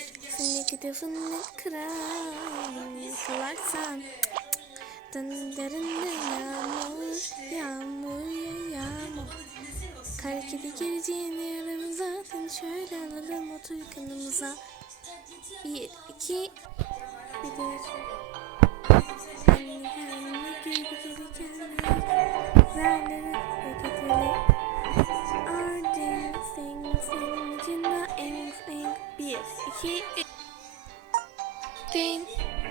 Fındık da fındık kırar. Yakalarsan. Dın dırın dın yağmur. Yağmur ya yağmur. Kara kedi geleceğini aramız zaten. Şöyle alalım otur kanımıza. Bir, iki, bir de kendi kendine iki, üç Din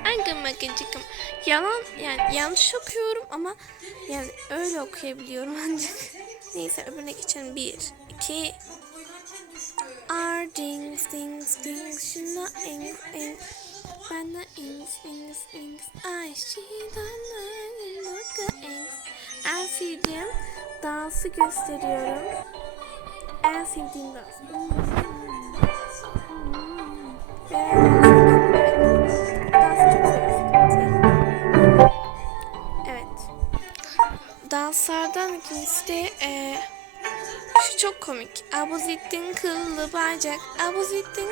Angım akıcıkım Yalan yani yanlış okuyorum ama yani öyle okuyabiliyorum ancak Neyse öbürüne geçelim Bir, iki Arding, sting, sting, şuna eng, eng. Bana eng, eng, eng. Ay, şeyden look eng. En sevdiğim dansı gösteriyorum. En sevdiğim dans. Danslardan ikincisi de eee şu çok komik. Abuzittin kıllı bacak. Abuzittin.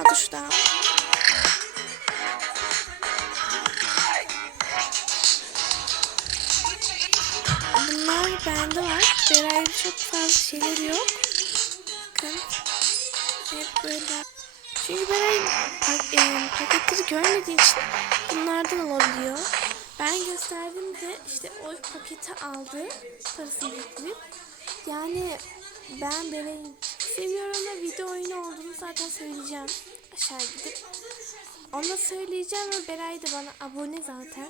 Adı şu da. Bunlar bende var. Beray'ın çok fazla şeyleri yok. Bakın. Hep böyle. Çünkü Beray e, paketleri görmediği için bunlardan alabiliyor. Ben gösterdiğimde işte o paketi aldı. Parasını yükleyip. Yani ben Beray'ı seviyorum ve video oyunu olduğunu zaten söyleyeceğim. Aşağı gidip. Ona söyleyeceğim ve Beray da bana abone zaten.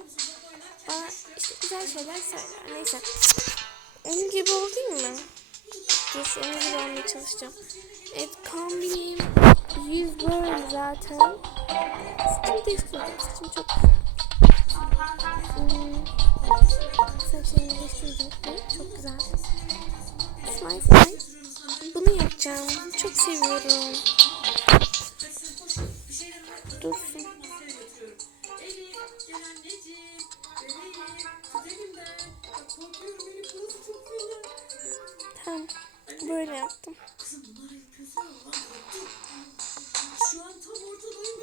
Bana işte güzel şeyler söyler. Neyse. Onun gibi olayım mı? Dur onun gibi olmaya çalışacağım. Evet kombinim 100 böyle zaten. Saçımı değiştireceğim. Saçım çok güzel. Saçımı değiştireceğim. Çok güzel. Smile smile. Bunu yapacağım. Çok seviyorum. Dursun. Tamam. Böyle yaptım.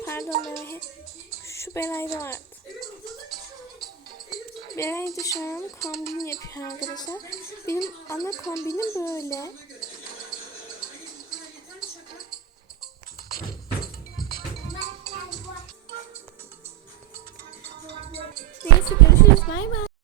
Pardon Beray. Şu Beray'da vardı. Beray da şu an kombin yapıyor arkadaşlar. Benim ana kombinim böyle. Neyse görüşürüz. Bay bay.